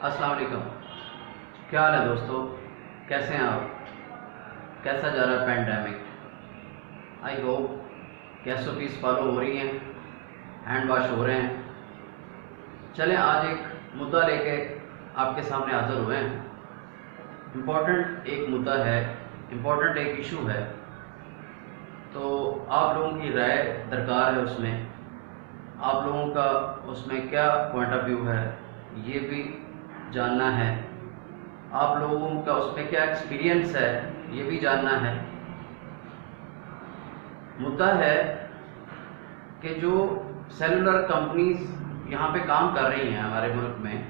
अस्सलाम वालेकुम। क्या हाल है दोस्तों, कैसे हैं आप? कैसा जा रहा है पैंडेमिक? आई होप कि SOPs फॉलो हो रही हैं, हैंड वॉश हो रहे हैं। चलें आज एक मुद्दा लेके आपके सामने हाज़िर हुए हैं। इम्पोर्टेंट एक मुद्दा है, इम्पोर्टेंट एक इशू है, तो आप लोगों की राय दरकार है उसमें। आप लोगों का उसमें क्या पॉइंट ऑफ व्यू है ये भी जानना है। आप लोगों का उसमें क्या एक्सपीरियंस है ये भी जानना है। मुद्दा है कि जो सेलुलर कंपनीज यहाँ पे काम कर रही हैं हमारे मुल्क में,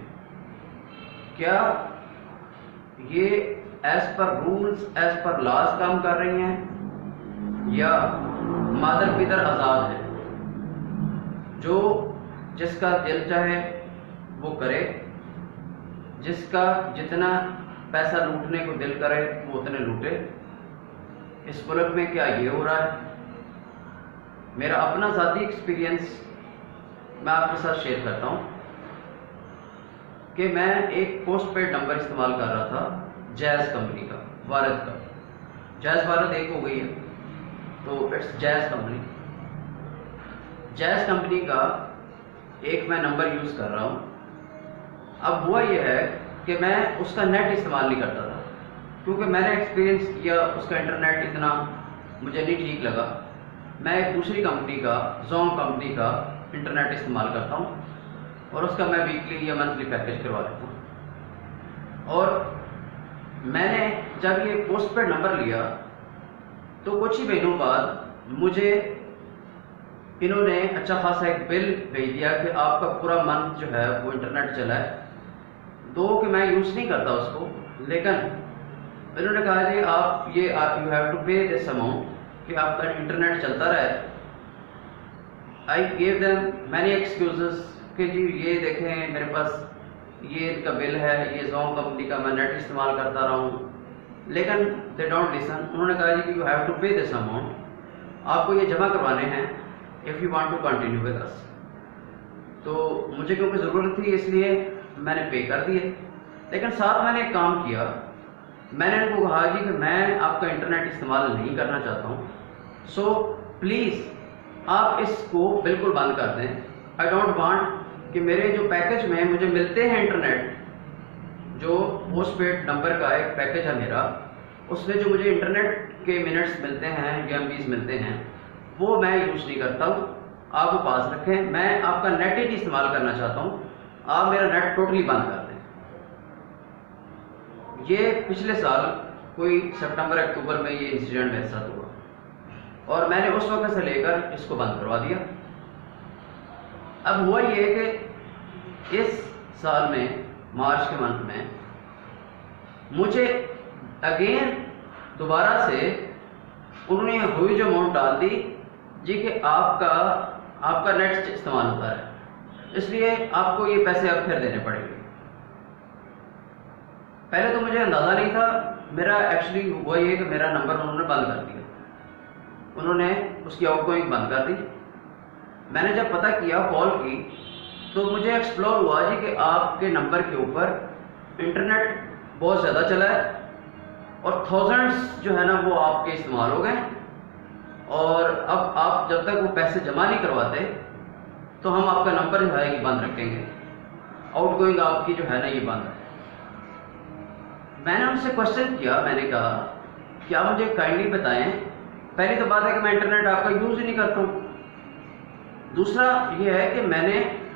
क्या ये as per rules as per laws काम कर रही हैं या मादर पिदर आज़ाद है, जो जिसका दिल चाहे वो करे, जिसका जितना पैसा लूटने को दिल करे वो उतने लूटे। इस मुल्क में क्या ये हो रहा है? मेरा अपना ज़ाती एक्सपीरियंस मैं आपके साथ शेयर करता हूँ कि मैं एक पोस्ट पेड नंबर इस्तेमाल कर रहा था जैज़ कंपनी का, भारत का। जैज़ भारत एक हो गई है तो it's jazz company. Jazz company का एक मैं नंबर यूज़ कर रहा हूँ। अब हुआ यह है कि मैं उसका नेट इस्तेमाल नहीं करता था, क्योंकि मैंने एक्सपीरियंस किया उसका इंटरनेट इतना मुझे नहीं ठीक लगा। मैं एक दूसरी कंपनी का, जोंग कंपनी का इंटरनेट इस्तेमाल करता हूँ और उसका मैं वीकली या मंथली पैकेज करवा लेता हूँ। और मैंने जब ये पोस्ट पेड नंबर लिया तो कुछ ही महीनों बाद मुझे इन्होंने अच्छा खासा एक बिल भेज दिया कि आपका पूरा मंथ जो है वो इंटरनेट चला है। दो कि मैं यूज़ नहीं करता उसको, लेकिन इन्होंने कहा जी आप ये you have to pay this amount कि आपका इंटरनेट चलता रहे। I gave them many excuses कि जी ये देखें मेरे पास ये इनका बिल है, ये जोंग कंपनी का मैं नेट इस्तेमाल करता रहा हूँ, लेकिन दे डोंट लिसन। उन्होंने कहा जी कि you have to pay this amount, आपको ये जमा करवाने हैं if you want to continue with us. तो मुझे क्योंकि ज़रूरत थी इसलिए मैंने पे कर दिए। लेकिन साथ मैंने एक काम किया, मैंने इनको कहा जी कि मैं आपका इंटरनेट इस्तेमाल नहीं करना चाहता हूँ, सो प्लीज़ आप इसको बिल्कुल बंद कर दें। आई डोंट वांट कि मेरे जो पैकेज में मुझे मिलते हैं इंटरनेट, जो पोस्ट पेड नंबर का एक पैकेज है मेरा, उसमें जो मुझे इंटरनेट के मिनट्स मिलते हैं या MBs मिलते हैं वो मैं यूज़ नहीं करता हूँ। आप वो पास रखें, मैं आपका नेट ही इस्तेमाल करना चाहता हूँ, आप मेरा नेट टोटली बंद कर दें। ये पिछले साल कोई सितंबर अक्टूबर में ये इंसिडेंट मेरे साथ हुआ और मैंने उस वक्त से लेकर इसको बंद करवा दिया। अब हुआ ये कि इस साल में मार्च के मंथ में मुझे अगेन दोबारा से उन्होंने हुई जो अमाउंट डाल दी जी कि आपका नेट इस्तेमाल होता है, इसलिए आपको ये पैसे अब फिर देने पड़ेंगे। पहले तो मुझे अंदाज़ा नहीं था, मेरा एक्चुअली हुआ ये कि मेरा नंबर उन्होंने बंद कर दिया, उन्होंने उसकी आउटगोइंग बंद कर दी। मैंने जब पता किया, कॉल की, तो मुझे एक्सप्लोर हुआ जी कि आपके नंबर के ऊपर इंटरनेट बहुत ज़्यादा चला है और थाउजेंड्स जो है ना वो आपके इस्तेमाल हो गए, और अब आप जब तक वो पैसे जमा नहीं करवाते तो हम आपका नंबर जो है ये बंद रखेंगे, आउटगोइंग आपकी जो है ना ये बंद है। मैंने उनसे क्वेश्चन किया, मैंने कहा क्या मुझे काइंडली बताएं, पहली तो बात है कि मैं इंटरनेट आपका यूज़ ही नहीं करता हूँ, दूसरा ये है कि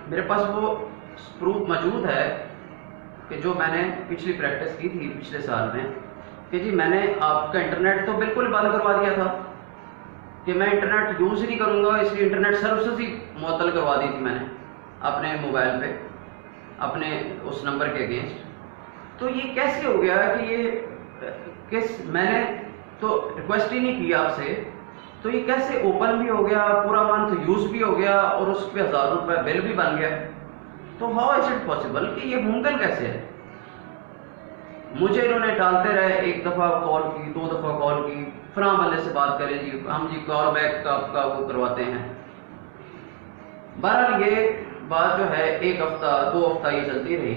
मेरे पास वो प्रूफ मौजूद है कि जो मैंने पिछली प्रैक्टिस की थी पिछले साल में कि जी मैंने आपका इंटरनेट तो बिल्कुल बंद करवा दिया था कि मैं इंटरनेट यूज़ ही नहीं करूँगा, इसलिए इंटरनेट सर्विसेज ही मुअत्तल करवा दी थी मैंने अपने मोबाइल पे अपने उस नंबर के अगेंस्ट। तो ये कैसे हो गया कि मैंने तो रिक्वेस्ट ही नहीं की आपसे, तो ये कैसे ओपन भी हो गया, पूरा मंथ यूज़ भी हो गया और उस पर 1000 रुपये बिल भी बन गया? तो हाउ इज इट पॉसिबल कि ये मुमकिन कैसे है? मुझे इन्होंने टालते रहे, एक दफ़ा कॉल की, 2 दफ़ा कॉल की, फलां वाले से बात करें जी, हम जी कॉल बैक आपका वो करवाते हैं। बहरहाल ये बात जो है 1 हफ्ता 2 हफ्ता ये चलती रही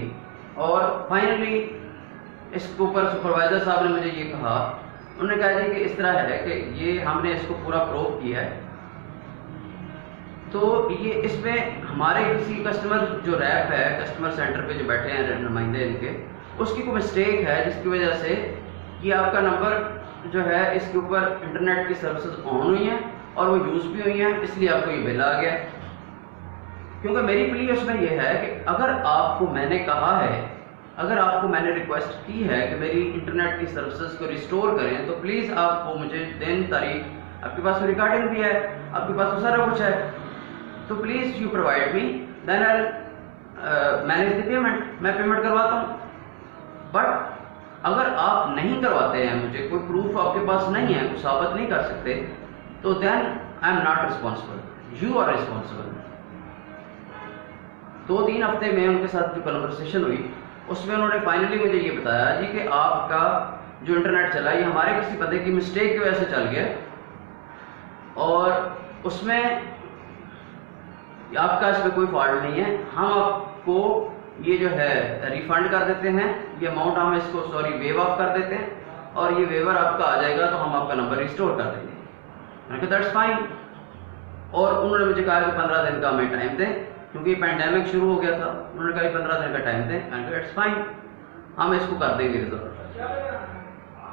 और फाइनली इसके ऊपर सुपरवाइज़र साहब ने मुझे ये कहा, उन्होंने कहा जी कि इस तरह है कि ये हमने इसको पूरा प्रूव किया है, तो ये इसमें हमारे किसी कस्टमर जो रैप है कस्टमर सेंटर पे जो बैठे हैं नुमाइंदे इनके, उसकी कोई मिस्टेक है जिसकी वजह से कि आपका नंबर जो है इसके ऊपर इंटरनेट की सर्विसेज ऑन हुई हैं और वो यूज़ भी हुई हैं, इसलिए आपको ये बिल आ गया। क्योंकि मेरी प्ली उसमें ये है कि अगर आपको मैंने कहा है, अगर आपको मैंने रिक्वेस्ट की है कि मेरी इंटरनेट की सर्विसेज को रिस्टोर करें, तो प्लीज़ आपको मुझे दिन तारीख, आपके पास रिकॉर्डिंग भी है, आपके पास तो सारा कुछ है, तो please you provide me, then I manage the payment, मैं पेमेंट करवाता हूँ। बट अगर आप नहीं करवाते हैं, मुझे कोई प्रूफ आपके पास नहीं है, कुछ साबित नहीं कर सकते, तो then I am not responsible, you are responsible. 2-3 हफ्ते में उनके साथ जो कन्वर्सेशन हुई उसमें उन्होंने फाइनली मुझे ये बताया जी कि आपका जो इंटरनेट चला ये हमारे किसी बंदे की मिस्टेक की वजह से चल गया और उसमें आपका इसमें कोई फॉल्ट नहीं है, हम आपको ये जो है रिफंड कर देते हैं, ये अमाउंट हम इसको वेव ऑफ कर देते हैं और ये वेवर आपका आ जाएगा तो हम आपका नंबर रिस्टोर कर देंगे। मैंने कहा दैट्स फाइन। और उन्होंने मुझे कहा कि 15 दिन का हमें टाइम दें, क्योंकि पैंडेमिक शुरू हो गया था। उन्होंने कहा 15 दिन का टाइम दें। मैंने कहा इट्स फाइन, हम इसको कर देंगे रिजॉल्व।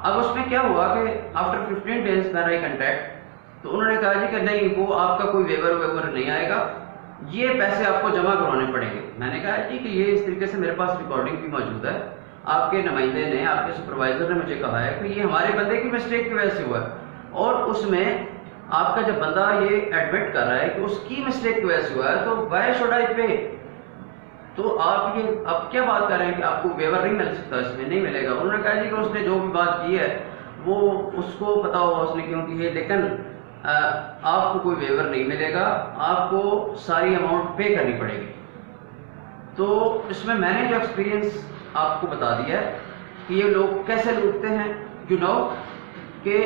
अब उसमें क्या हुआ कि after 15 days when I contact, तो उन्होंने कहा जी कि नहीं, वो आपका कोई वेवर नहीं आएगा, ये पैसे आपको जमा करवाने पड़ेंगे। मैंने कहा जी कि ये इस तरीके से मेरे पास रिकॉर्डिंग भी मौजूद है, आपके नुमाइंदे ने, आपके सुपरवाइजर ने मुझे कहा है कि ये हमारे बंदे की मिस्टेक की वजह से हुआ है और उसमें आपका जब बंदा ये एडमिट कर रहा है कि उसकी मिस्टेक की वजह से हुआ है, तो व्हाई शुड आई पे? तो आप ये अब क्या बात कर रहे हैं कि आपको वेवर नहीं मिल सकता, इसमें नहीं मिलेगा। उन्होंने कहा जी कि उसने जो भी बात की है वो उसको पता होगा उसने क्यों की है, लेकिन आपको कोई वेवर नहीं मिलेगा, आपको सारी अमाउंट पे करनी पड़ेगी। तो इसमें मैंने जो एक्सपीरियंस आपको बता दिया है कि ये लोग कैसे लूटते हैं। यू नो कि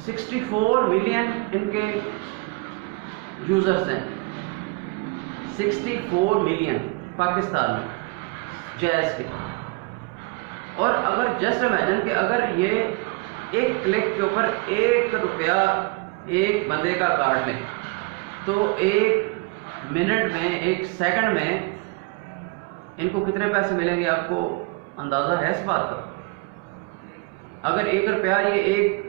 64 मिलियन इनके यूजर्स हैं, 64 मिलियन पाकिस्तान में जैज़ के। और अगर जस्ट इमेजिन कि अगर ये एक क्लिक के ऊपर 1 रुपया एक बंदे का काट लें, तो 1 मिनट में, 1 सेकंड में इनको कितने पैसे मिलेंगे, आपको अंदाजा है इस बात का? अगर 1 रुपया ये 1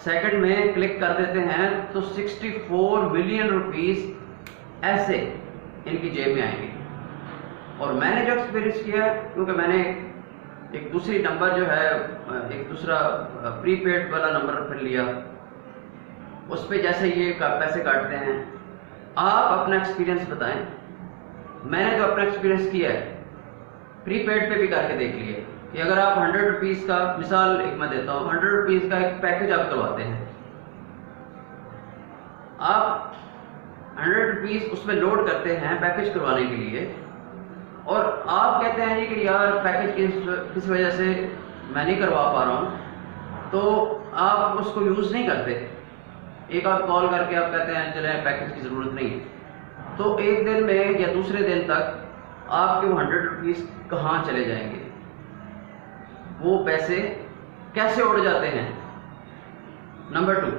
सेकंड में क्लिक कर देते हैं तो 64 मिलियन रुपीस ऐसे इनकी जेब में आएंगे। और मैंने जो एक्सपीरियंस किया है, क्योंकि मैंने एक दूसरी नंबर जो है, एक दूसरा प्रीपेड वाला नंबर फिर लिया, उस पर जैसे ये पैसे काटते हैं, आप अपना एक्सपीरियंस बताएं। मैंने जो अपना एक्सपीरियंस किया है प्रीपेड पे भी करके देख लिया कि अगर आप 100 रुपीज़ का, मिसाल एक मैं देता हूँ, 100 रुपीज़ का एक पैकेज आप करवाते हैं, आप 100 रुपीज़ उसमें लोड करते हैं पैकेज करवाने के लिए, और आप कहते हैं जी कि यार पैकेज किस वजह से मैं नहीं करवा पा रहा हूँ, तो आप उसको यूज़ नहीं करते। एक आप कॉल करके आप कहते हैं चले पैकेज की ज़रूरत नहीं है, तो एक दिन में या दूसरे दिन तक आपके वो 100 रुपीज़ कहाँ चले जाएंगे, वो पैसे कैसे उड़ जाते हैं। नंबर 2,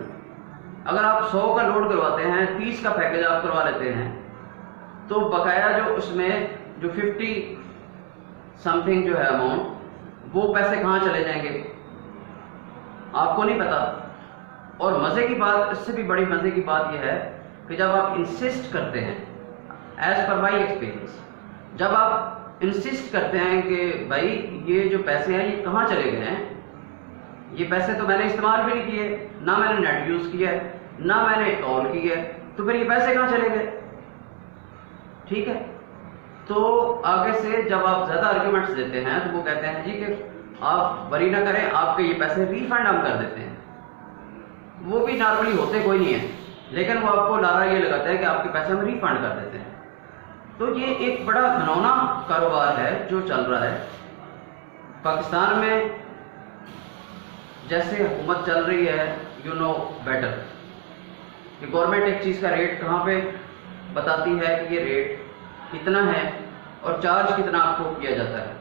अगर आप 100 का लोड करवाते हैं, 30 का पैकेज आप करवा लेते हैं, तो बकाया जो उसमें जो 50 समथिंग जो है अमाउंट, वो पैसे कहाँ चले जाएंगे आपको नहीं पता। और मज़े की बात, इससे भी बड़ी मज़े की बात यह है कि जब आप इंसिस्ट करते हैं, एज पर माई एक्सपीरियंस, जब आप इंसिस्ट करते हैं कि भाई ये जो पैसे हैं ये कहाँ चले गए हैं, ये पैसे तो मैंने इस्तेमाल भी नहीं किए, ना मैंने नेट यूज़ किया है, ना मैंने कॉल की है, तो फिर ये पैसे कहाँ चले गए? ठीक है, तो आगे से जब आप ज़्यादा आर्ग्यूमेंट्स देते हैं तो वो कहते हैं जी कि आप वरी ना करें, आपके ये पैसे रिफंड हम कर देते हैं। वो भी नॉर्मली होते कोई नहीं है, लेकिन वो आपको लारा ये लगाता है कि आपके पैसे हम रिफंड कर देते हैं। तो ये एक बड़ा घिनौना कारोबार है जो चल रहा है पाकिस्तान में। जैसे हुकूमत चल रही है, यू नो बेटर, कि गवर्नमेंट एक चीज़ का रेट कहाँ पे बताती है कि ये रेट इतना है, और चार्ज कितना आपको किया जाता है।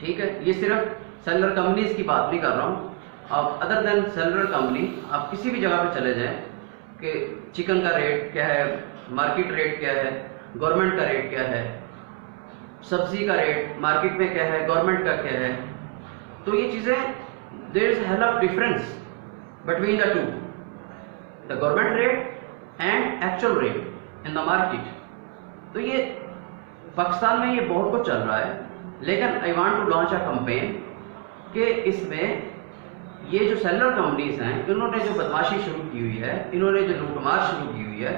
ठीक है, ये सिर्फ सेलर कंपनीज की बात नहीं कर रहा हूँ। आप अदर देन सेलर कंपनी आप किसी भी जगह पे चले जाएं कि चिकन का रेट क्या है, मार्केट रेट क्या है, गवर्नमेंट का रेट क्या है, सब्जी का रेट मार्केट में क्या है, गवर्नमेंट का क्या है, तो ये चीज़ें there is hell of difference between the two, the government rate and actual rate in the market. तो ये पाकिस्तान में ये बहुत कुछ चल रहा है, लेकिन I want to launch a campaign कि इसमें ये जो सेलर कंपनीज हैं, इन्होंने जो बदमाशी शुरू की हुई है, इन्होंने जो लूटमार शुरू की हुई है,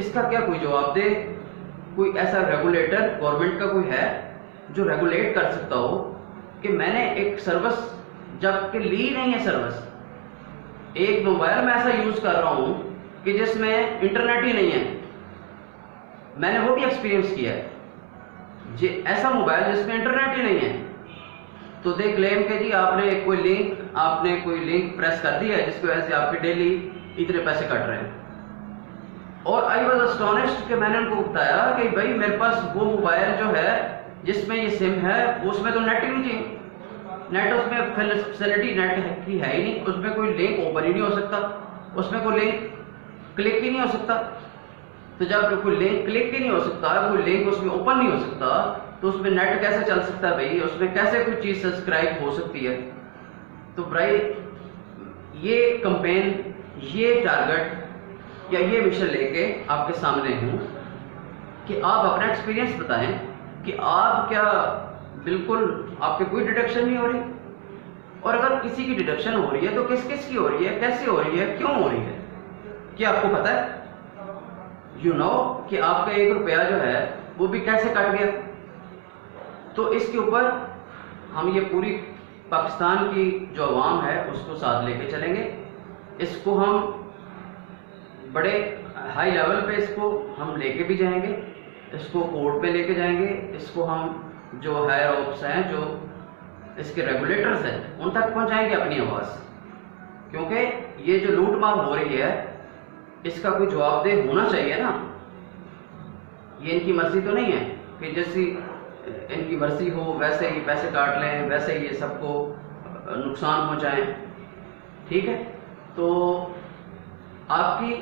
इसका क्या कोई जवाब दे। कोई ऐसा रेगुलेटर गवर्नमेंट का कोई है जो रेगुलेट कर सकता हो कि मैंने एक सर्विस जबकि ली नहीं है, सर्विस एक मोबाइल में ऐसा यूज कर रहा हूं कि जिसमें इंटरनेट ही नहीं है, मैंने वो भी एक्सपीरियंस किया है, ऐसा मोबाइल जिसमें इंटरनेट ही नहीं है, तो दे क्लेम के जी आपने कोई लिंक प्रेस कर दिया है जिसकी वजह से आपके डेली इतने पैसे कट रहे हैं। और आई वॉज अस्टोनिश्ड कि मैंने उनको बताया कि भाई मेरे पास वो मोबाइल जो है जिसमें ये सिम है उसमें तो नेट ही नहीं चाहिए, नेट उसमें फैसिलिटी नेट की है ही नहीं, उसमें कोई लिंक ओपन ही नहीं हो सकता, उसमें कोई लिंक क्लिक ही नहीं हो सकता। तो जब कोई लिंक क्लिक ही नहीं हो सकता, कोई लिंक उसमें ओपन नहीं हो सकता, तो उसमें नेट कैसे चल सकता है भाई, उसमें कैसे कोई चीज़ सब्सक्राइब हो सकती है। तो भाई ये कैंपेन, ये टारगेट या ये मिशन लेके आपके सामने हूँ कि आप अपना एक्सपीरियंस बताएं कि आप क्या बिल्कुल आपके कोई डिडक्शन नहीं हो रही, और अगर किसी की डिडक्शन हो रही है तो किस किस की हो रही है, कैसे हो रही है, क्यों हो रही है, क्या आपको पता है? यू नो कि आपका 1 रुपया जो है वो भी कैसे कट गया। तो इसके ऊपर हम ये पूरी पाकिस्तान की जो अवाम है उसको साथ लेके चलेंगे, इसको हम बड़े हाई लेवल पे इसको हम लेके भी जाएंगे, इसको कोर्ट पे लेके जाएंगे, इसको हम जो हायर ऑप्स हैं, जो इसके रेगुलेटर्स हैं, उन तक पहुंचाएंगे अपनी आवाज़, क्योंकि ये जो लूट मार हो रही है इसका कोई जवाबदेह होना चाहिए ना। ये इनकी मर्जी तो नहीं है कि जैसी इनकी मर्जी हो वैसे ही पैसे काट लें, वैसे ही ये सबको नुकसान पहुंचाएं। ठीक है, तो आपकी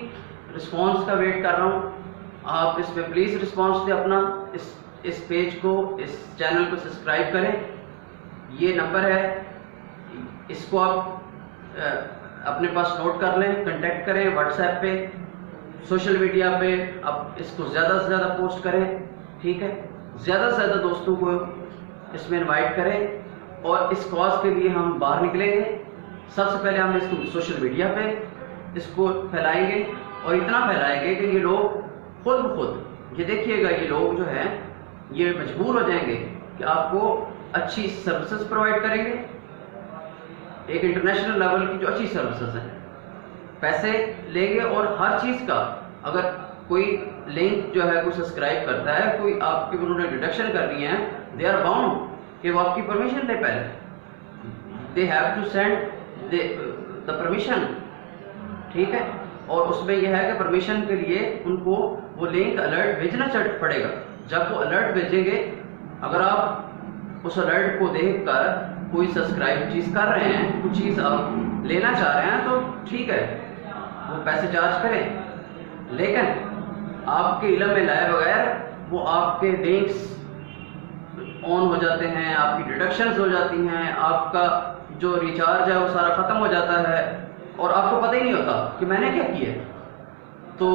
रिस्पांस का वेट कर रहा हूँ। आप इसमें प्लीज़ रिस्पांस दें अपना, इस पेज को, इस चैनल को सब्सक्राइब करें। ये नंबर है, इसको आप अपने पास नोट कर लें, कांटेक्ट करें व्हाट्सएप पे, सोशल मीडिया पे आप इसको ज़्यादा से ज़्यादा पोस्ट करें। ठीक है, ज़्यादा से ज़्यादा दोस्तों को इसमें इनवाइट करें और इस कॉज के लिए हम बाहर निकलेंगे। सबसे पहले हम इसको सोशल मीडिया पे इसको फैलाएंगे और इतना फैलाएंगे कि ये लोग खुद ब खुद, ये देखिएगा, ये लोग जो हैं ये मजबूर हो जाएंगे कि आपको अच्छी सर्विसेज प्रोवाइड करेंगे, एक इंटरनेशनल लेवल की जो अच्छी सर्विसेज हैं, पैसे लेंगे और हर चीज़ का, अगर कोई लिंक जो है कोई सब्सक्राइब करता है, कोई आपकी उन्होंने डिडक्शन करनी है, दे आर बाउंड कि वो आपकी परमिशन दे, पहले they have to send the permission. ठीक है, और उसमें यह है कि परमिशन के लिए उनको वो लिंक अलर्ट भेजना पड़ेगा। जब वो अलर्ट भेजेंगे, अगर आप उस अलर्ट को देखकर कोई सब्सक्राइब चीज़ कर रहे हैं, कोई चीज़ आप लेना चाह रहे हैं, तो ठीक है वो पैसे चार्ज करें, लेकिन आपके इल्म में लाए बगैर वो आपके लिंक्स ऑन हो जाते हैं, आपकी डिडक्शंस हो जाती हैं, आपका जो रिचार्ज है वो सारा ख़त्म हो जाता है और आपको पता ही नहीं होता कि मैंने क्या किया। तो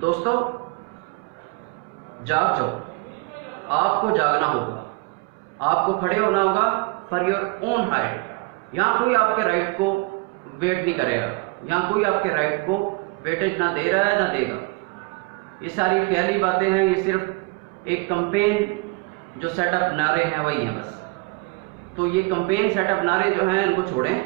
दोस्तों जाग जाओ, आपको जागना होगा, आपको खड़े होना होगा फॉर योर ओन राइट। यहाँ कोई आपके राइट को वेट नहीं करेगा, यहाँ कोई आपके राइट को वेटेज ना दे रहा है ना देगा। ये सारी ख्याली बातें हैं, ये सिर्फ एक कैंपेन जो सेटअप नारे हैं वही हैं बस। तो ये कैंपेन सेटअप नारे जो हैं इनको छोड़ें।